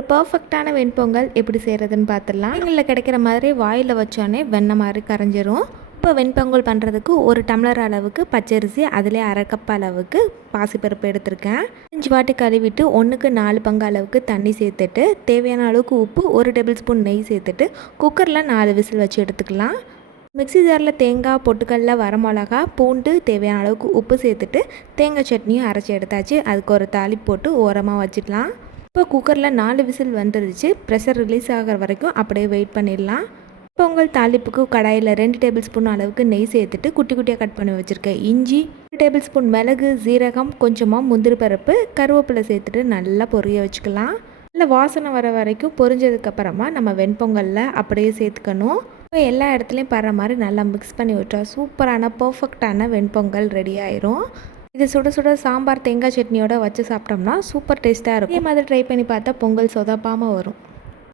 ஒரு பர்ஃபெக்டான வெண்பொங்கல் எப்படி செய்கிறதுன்னு பார்த்துடலாம். எங்களில் கிடைக்கிற மாதிரி வாயில் வச்சோன்னே வெண்ணெய் மாதிரி கரைஞ்சிரும். இப்போ வெண்பொங்கல் பண்ணுறதுக்கு ஒரு டம்ளர் அளவுக்கு பச்சரிசி, அதிலே அரை கப் அளவுக்கு பாசிப்பருப்பு எடுத்திருக்கேன். 5 வாட்டி கழுவிட்டு 1க்கு 4 பங்கு அளவுக்கு தண்ணி சேர்த்துட்டு தேவையான அளவுக்கு உப்பு, 1 டேபிள் ஸ்பூன் நெய் சேர்த்துட்டு குக்கரில் 4 விசில் வச்சு எடுத்துக்கலாம். மிக்ஸி ஜாரில் தேங்காய், பொட்டுக்கடலை, வரமிளகா, பூண்டு, தேவையான அளவுக்கு உப்பு சேர்த்துட்டு தேங்காய் சட்னியும் அரைச்சி எடுத்தாச்சு. அதுக்கு ஒரு தாளிப்பு போட்டு ஓரமாக வச்சிடலாம். இப்போ குக்கரில் 4 விசில் வந்துடுச்சு. ப்ரெஷர் ரிலீஸ் ஆகிற வரைக்கும் அப்படியே வெயிட் பண்ணிடலாம். பொங்கல் தாளிப்புக்கு கடாயில் 2 டேபிள் ஸ்பூன் அளவுக்கு நெய் சேர்த்துட்டு குட்டி குட்டியாக கட் பண்ணி வச்சுருக்கேன் இஞ்சி, 1 டேபிள் ஸ்பூன் மிளகு, சீரகம், கொஞ்சமாக முந்திரி பருப்பு, கருவேப்பிலை சேர்த்துட்டு நல்லா பொரிய வச்சுக்கலாம். நல்லா வாசனை வர வரைக்கும் பொரிஞ்சதுக்கப்புறமா நம்ம வெண்பொங்கலில் அப்படியே சேர்த்துக்கணும். இப்போ எல்லா இடத்துலையும் படுற மாதிரி நல்லா மிக்ஸ் பண்ணி விட்டா சூப்பரான பர்ஃபெக்டான வெண்பொங்கல் ரெடி ஆயிரும். இது சுட சுட சாம்பார், தேங்காய் சட்னியோட வச்சு சாப்பிட்டோம்னா சூப்பர் டேஸ்ட்டாக இருக்கும். இதே மாதிரி ட்ரை பண்ணி பார்த்தா பொங்கல் சொதப்பாமல் வரும்.